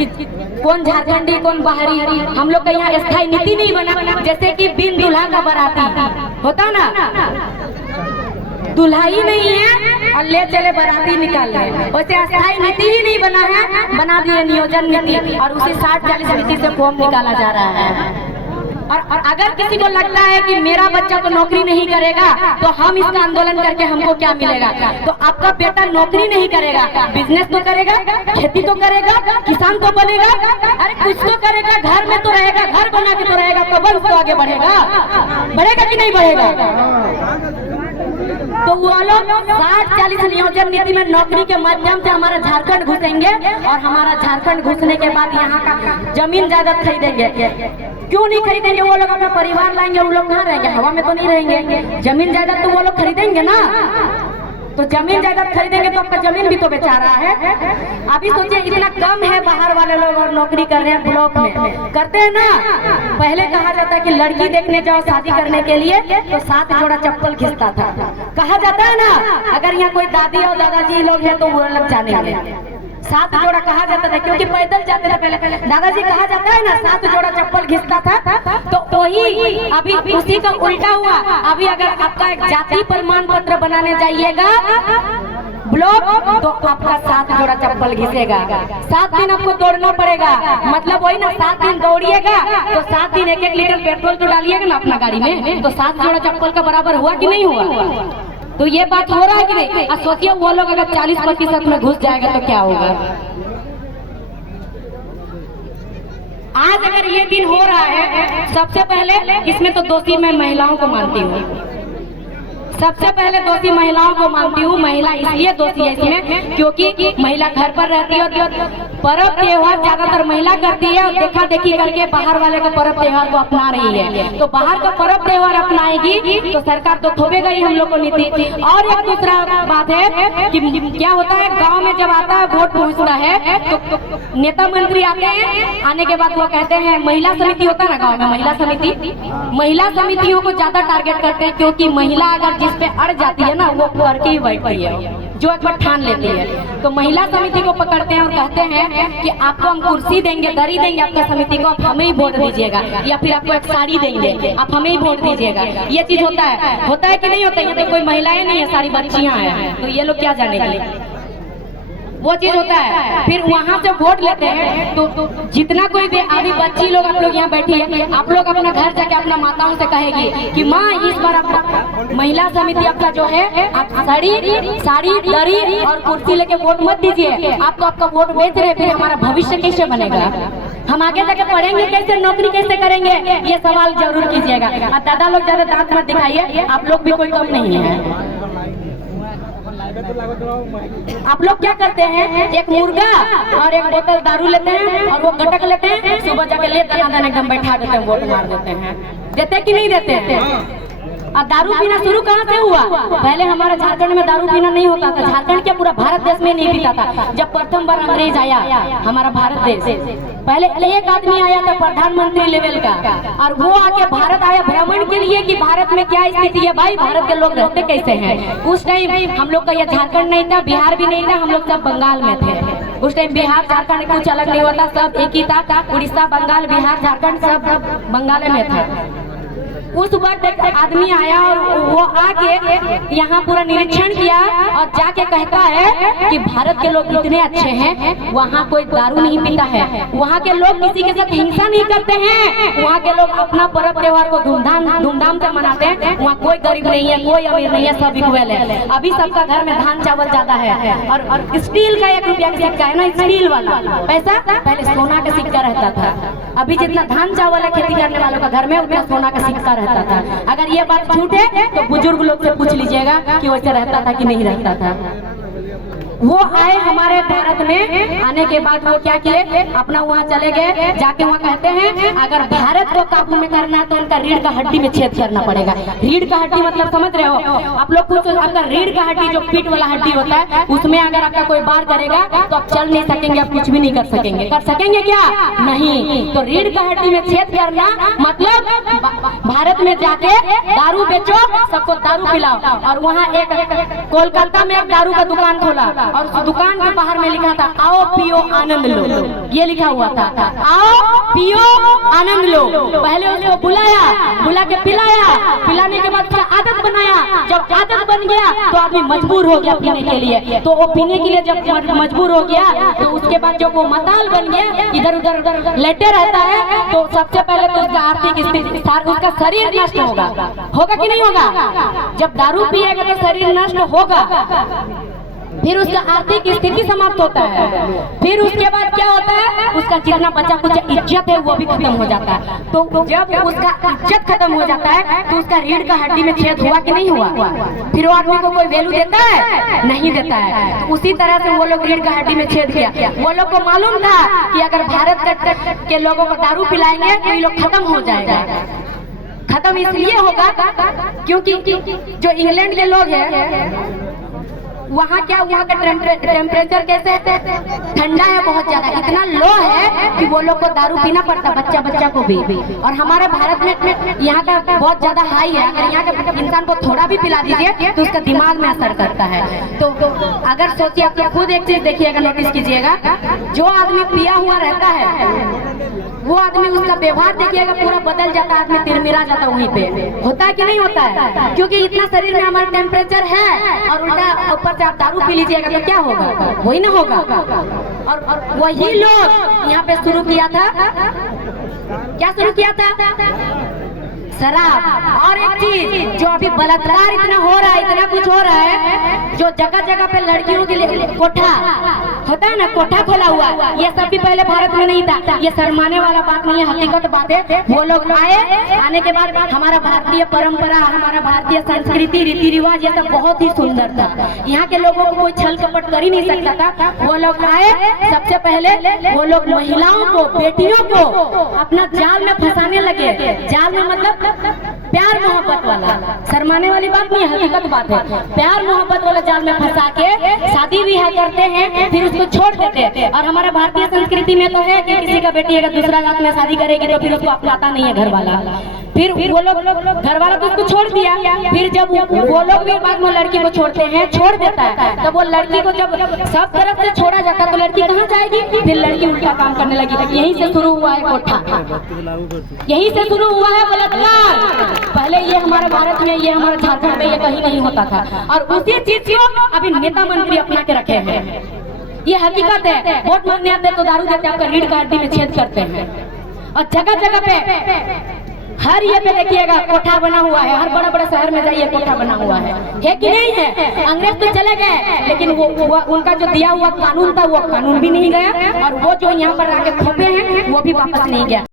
कि कौन झारखंडी कौन बाहरी। हम लोग का यहाँ स्थायी नीति नहीं बना, जैसे कि बिन दूल्हा का बाराती होता ना, दूल्हा ही नहीं है और ले चले बाराती निकाल रहे, वैसे स्थायी नीति ही नहीं बना है, बना दिए नियोजन नीति और उसी 60-40 नीति से फॉर्म निकाला जा रहा है। और अगर किसी को लगता है कि मेरा बच्चा तो नौकरी नहीं करेगा तो हम इसका आंदोलन करके हमको क्या मिलेगा, तो आपका बेटा नौकरी नहीं करेगा, बिजनेस तो करेगा, खेती तो करेगा, किसान तो बनेगा, अरे कुछ तो करेगा, घर में तो रहेगा, घर बना के तो रहेगा, तो वंश तो आगे बढ़ेगा, बढ़ेगा कि नहीं बढ़ेगा। तो वो लोग 60-40 नियोजन नीति में नौकरी के माध्यम से हमारा झारखंड घुसेंगे और हमारा झारखंड घुसने के बाद यहाँ का जमीन जायदाद खरीदेंगे। क्यों नहीं खरीदेंगे? वो लोग अपना परिवार लाएंगे, वो लोग कहाँ रहेंगे? हवा में तो नहीं रहेंगे। जमीन जायदाद तो वो लोग खरीदेंगे ना, तो जमीन जायदाद खरीदेंगे तो आपका जमीन भी तो बेचा रहा है। अभी सोचिए इतना कम है बाहर वाले लोग और नौकरी कर रहे हैं, ब्लॉक में करते हैं ना। पहले कहा जाता है कि लड़की देखने जाओ शादी करने के लिए तो 7 जोड़ा चप्पल खींचता था, कहा जाता है ना। अगर यहाँ कोई दादी और दादाजी लोग हैं तो वो लोग जानेंगे, 7 जोड़ा कहा जाता था क्योंकि पैदल जाते थे पहले दादाजी, कहा जाता है ना 7 जोड़ा चप्पल घिसता था। तो वही अभी उसी का उल्टा हुआ। अभी अगर आपका एक जाति प्रमाण पत्र बनाने जाइएगा ब्लॉक तो आपका 7 जोड़ा चप्पल घिसेगा। 7 दिन आपको दौड़ना पड़ेगा, मतलब वही ना 7 दिन दौड़िएगा तो 7 दिन 1-1 लीटर पेट्रोल तो डालिएगा ना अपना गाड़ी में, तो 7 जोड़ा चप्पल का बराबर हुआ कि नहीं हुआ? तो ये बात हो रहा है कि नहीं? अब सोचिए वो लोग अगर 40% में घुस जाएगा तो क्या होगा। आज अगर ये दिन हो रहा है, सबसे पहले इसमें तो दोषी मैं महिलाओं को मानती हूँ, सबसे पहले दोषी महिलाओं को मानती हूँ। महिला इसलिए दोषी है इसमें क्योंकि महिला घर पर रहती है और पर्व त्योहार ज्यादातर महिला करती है और देखा देखी करके बाहर वाले का पर्व त्योहार को अपना रही है। तो बाहर का पर्व त्योहार अपनाएगी तो सरकार तो थोपेगा ही हम लोग को नीति। और एक दूसरा बात है कि क्या होता है, गांव में जब आता है वोट पहुंचता है तो नेता मंत्री आते हैं, आने के बाद वो कहते हैं महिला समिति होता है ना गाँव में, महिला समितियों को ज्यादा टारगेट करते हैं क्योंकि महिला अगर जिस पे अड़ जाती है ना वो करके ही बैठती है, जो एक बार ठान लेती है। तो महिला समिति को पकड़ते हैं और कहते हैं कि आपको हम कुर्सी देंगे, दरी देंगे आपका समिति को, आप हमें ही वोट दीजिएगा, या फिर आपको एक साड़ी देंगे, आप हमें ही वोट दीजिएगा। ये चीज होता है कि नहीं होता है? तो कोई महिलाएं नहीं है, सारी बच्चियां हैं, तो ये लोग क्या जानेंगे, वो चीज होता है। फिर वहाँ से वोट लेते हैं तो जितना कोई भी अभी बच्ची लोग आप लोग यहाँ बैठी है, आप लोग अपना घर जाके अपना माताओं से कहेगी कि माँ इस बार आप महिला समिति आपका जो है आप साड़ी दरी और कुर्सी लेके वोट मत दीजिए, आप तो आपका वोट बेच रहे, फिर हमारा भविष्य कैसे बनेगा, हम आगे जाके पढ़ेंगे कैसे, नौकरी कैसे करेंगे, ये सवाल जरूर कीजिएगा। और दादा लोग ज्यादा दांत मत दिखाइए, आप लोग भी कोई कम नहीं है। आप लोग क्या करते हैं, एक मुर्गा और एक बोतल दारू लेते हैं और वो गटक लेते हैं, सुबह जाके ले दाना एकदम बैठा देते हैं, वोट मार देते हैं। देते कि नहीं देते हैं? और दारू पीना शुरू कहाँ से हुआ? पहले हमारे झारखंड में दारू पीना नहीं होता था, झारखंड के पूरा भारत देश में नहीं पीता था। जब प्रथम बार अंग्रेज आया हमारा भारत देश, पहले एक आदमी आया था प्रधानमंत्री लेवल का, और वो आके भारत आया भ्रमण के लिए कि भारत में क्या स्थिति है, भाई भारत के लोग रहते कैसे हैं। उस टाइम हम लोग का यह झारखंड नहीं था, बिहार भी नहीं था, हम लोग सब बंगाल में थे। उस टाइम बिहार झारखंड कुछ अलग नहीं होता, सब एक ही था। उड़ीसा, बंगाल, बिहार, झारखंड सब बंगाल में था। उस वक्त एक आदमी आया और वो आके यहाँ पूरा निरीक्षण किया और जाके कहता है कि भारत के लोग इतने अच्छे हैं, वहाँ कोई दारू नहीं पीता है, वहाँ के लोग किसी के साथ हिंसा नहीं करते हैं, वहाँ के लोग अपना पर्व त्योहार को धूमधाम से मनाते हैं, वहाँ कोई गरीब नहीं है, कोई अमीर नहीं है, सब इक्वल है। अभी सबका घर में धान चावल ज्यादा है और स्टील का 1 रुपया का सिक्का है ना, स्टील वाला पैसा, पहले सोना का सिक्का रहता था। अभी जितना धान चावल है खेती करने वालों का घर में उतना सोना का सिक्का रहता था। अगर ये बात झूठ है तो बुजुर्ग लोग से पूछ लीजिएगा कि वैसे रहता था कि नहीं रहता था। वो आए हमारे भारत में, आने के बाद वो क्या किए, अपना वहाँ चले गए, जाके वहाँ कहते हैं अगर भारत को काबू में करना है तो उनका रीढ़ का हड्डी में छेद करना पड़ेगा। रीढ़ का हड्डी मतलब समझ रहे हो आप लोग? कुछ अगर रीढ़ का हड्डी जो पीठ वाला हड्डी होता है उसमें अगर आपका कोई बार करेगा तो आप चल नहीं सकेंगे, आप कुछ भी नहीं कर सकेंगे। कर सकेंगे क्या? नहीं। तो रीढ़ का हड्डी में छेद करना मतलब भारत में जाके दारू बेचो, सबको दारू पिलाओ। और वहाँ एक कोलकाता में एक दारू का दुकान खोला, और उस दुकान के बाहर में लिखा था आओ पियो आनंद लो, ये लिखा हुआ था आओ पियो आनंद लो। पहले उसको बुला के पिलाने के बाद उसका आदत बनाया। जब आदत बन गया तो आदमी मजबूर हो गया पीने के लिए। तो वो पीने के लिए जब मजबूर हो गया तो उसके बाद जब वो मताल बन गया, इधर उधर लेटे रहता है, तो सबसे पहले तो उसका आर्थिक स्थिति, उसका शरीर नष्ट होगा कि नहीं होगा? जब दारू पिएगा तो शरीर नष्ट होगा, फिर उसका आर्थिक स्थिति समाप्त होता है। फिर उसके बाद क्या होता है, उसका जितना बचा कुछ इज्जत है वो भी खत्म हो जाता है। तो जब उसका इज्जत खत्म हो जाता है तो उसका रीढ़ का हड्डी में छेद हुआ कि नहीं हुआ? फिर वो आदमी को कोई वैल्यू देता है? नहीं देता है। उसी तरह से वो लोग रीढ़ का हड्डी में छेद किया। वो लोग को मालूम था कि अगर भारत के लोगों को दारू पिलाएंगे तो ये लोग खत्म हो जाएगा। खत्म इसलिए होगा क्योंकि जो इंग्लैंड के लोग हैं वहाँ क्या, वहाँ का टेम्परेचर कैसे है? ठंडा है बहुत ज्यादा, इतना लो है कि वो लोग को दारू पीना पड़ता, बच्चा को भी। और हमारे भारत में यहाँ का बहुत ज्यादा हाई है। अगर यहाँ के इंसान को थोड़ा भी पिला दीजिए तो उसका दिमाग में असर करता है। तो अगर सोचिए, आप लोग खुद एक चीज देखिएगा, नोटिस कीजिएगा, जो आदमी पिया हुआ रहता है वो आदमी, उसका व्यवहार देखिएगा पूरा बदल जाता है, आदमी तिरमिरा जाता है वहीं पे। होता है कि नहीं होता है? क्योंकि इतना शरीर में हमारा टेम्परेचर है और उल्टा ऊपर से आप दारू पी लीजिएगा तो क्या होगा? वही ना होगा। और वही लोग यहाँ पे शुरू किया था, क्या शुरू किया था? शराब। और एक चीज, जो अभी बलात्कार इतना हो रहा है, इतना कुछ हो रहा है, जो जगह जगह पे लड़कियों के लिए कोठा होता है ना, कोठा खोला हुआ, ये सब भी पहले भारत में नहीं था। ये शर्माने वाला बात नहीं है, हकीकत बात है। वो लोग आने के बाद हमारा भारतीय परंपरा, हमारा भारतीय संस्कृति, रीति रिवाज, ये सब बहुत ही सुंदर था। यहाँ के लोगों को कोई छल कपट कर ही नहीं सकता था। वो लोग आए, सबसे पहले वो लोग महिलाओं को, बेटियों को अपना जाल में फंसाने लगे। जाल में मतलब प्यार मोहब्बत वाला, शर्माने वाली बात नहीं है, हकीकत बात है। प्यार मोहब्बत वाला जाल में फंसा के शादी ब्याह करते हैं, फिर उसको छोड़ देते हैं। और हमारा भारतीय संस्कृति में तो है कि किसी का बेटी अगर दूसरा जात में शादी करेगी तो फिर उसको अपनाता नहीं है घर वाला। फिर वो लोग घर वाला तो उसको छोड़ दिया। फिर जब वो लोग भी बाद में लड़की को छोड़ते हैं, छोड़ देता है, तब वो लड़की को जब सब तरफ से छोड़ा जाता है तो लड़की कहाँ जाएगी? फिर लड़की उल्टा काम करने लगी। यहीं से शुरू हुआ है कोठा, यहीं से शुरू हुआ है बलात्कार। पहले ये हमारे भारत में, ये हमारे झारखंड में ये कहीं नहीं होता था। और उसी चीज को अभी नेता मंत्री अपना के रखे हैं। ये हकीकत है। वोट मांगने आते तो दारू देते, आपका रीढ़ का हड्डी में छेद करते हैं। और जगह जगह पे, हर ये पे देखिएगा कोठा बना हुआ है। हर बड़ा बड़ा शहर में जाइए कोठा बना हुआ है कि नहीं है? अंग्रेज तो चले गए, लेकिन वो उनका जो दिया हुआ कानून था वो कानून भी नहीं गया, और वो जो यहाँ पर आके खोपे हैं वो भी वापस नहीं गया।